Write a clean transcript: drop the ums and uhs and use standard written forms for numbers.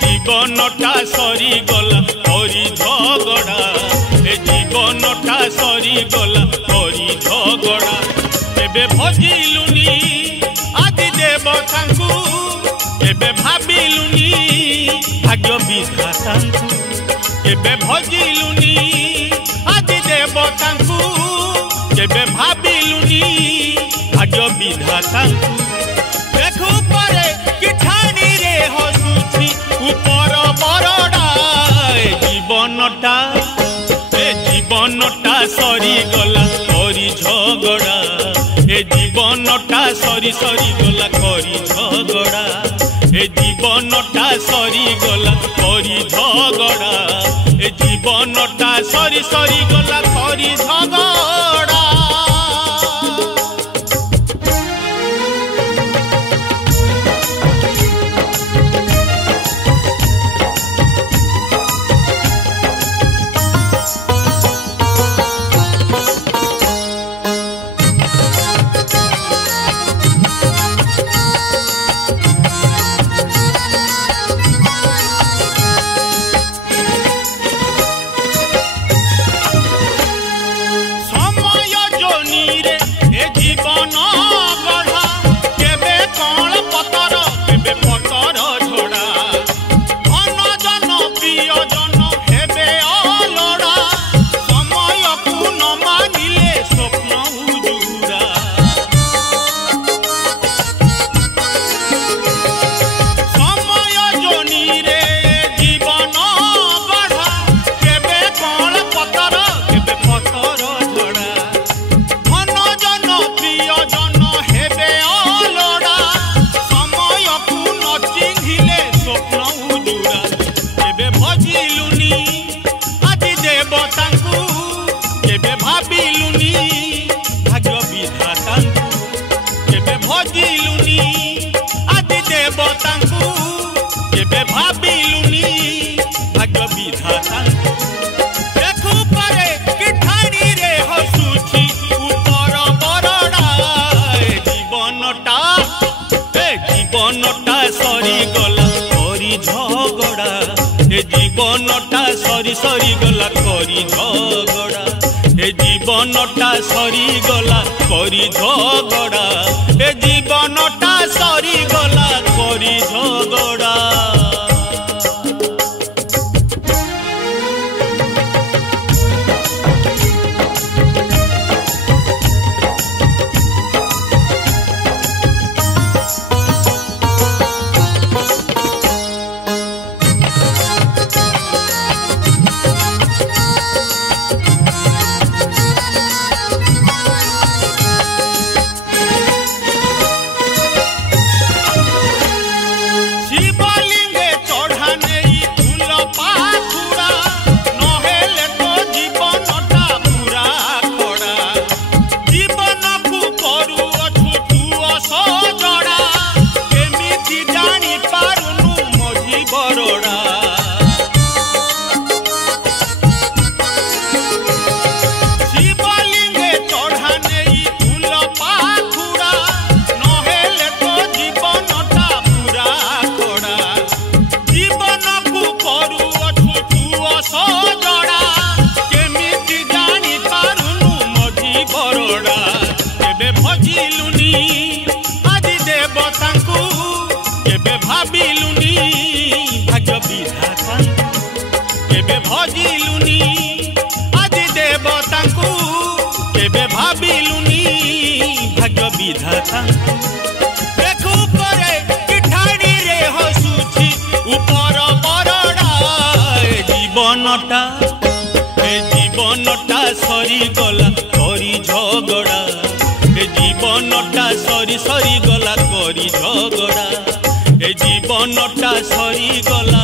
জীবনটা সরি গলা হরি ঝগড়া এ জীবনটা সরি গলা হরি ঝগড়া এবে ভজিলুনি আদি দেবতাঙ্কু এবে ভাবিলুনি ভাগ্য বিধাতাঙ্কু এবে ভজিলুনি আদি দেবতাঙ্কু এবে ভাবিলুনি ভাগ্য বিধাতাঙ্কু দেখু পরে কি ঠানি রে হসুছি উপর বরডা এ জীবনটা সরি গলা হরি ঝগড়া এ জীবনটা সরি সরি গলা হরি ঝগড়া এ জীবনটা সরি গলা হরি ঝগড়া এ জীবনটা সরি সরি গলা হরি ঝগড়া জীবনটা সরি গলা হরি ঝগড়া এ জীবনটা সরি সরি গলা হরি ঝগড়া এ জীবনটা সরি গলা হরি ঝগড়া এ জীবনটা সরি গলা হরি ঝগড়া भजिलुनी आज देवतांकु केबे भाबिलुनी भाग्य विधाता देखु परे कि ठाणी रे हसुछि ऊपर बरडा जीवनटा सरी गला करी झगड़ा ए जीवनटा सरी गला करी झगड़ा ए जीवनटा सरी गला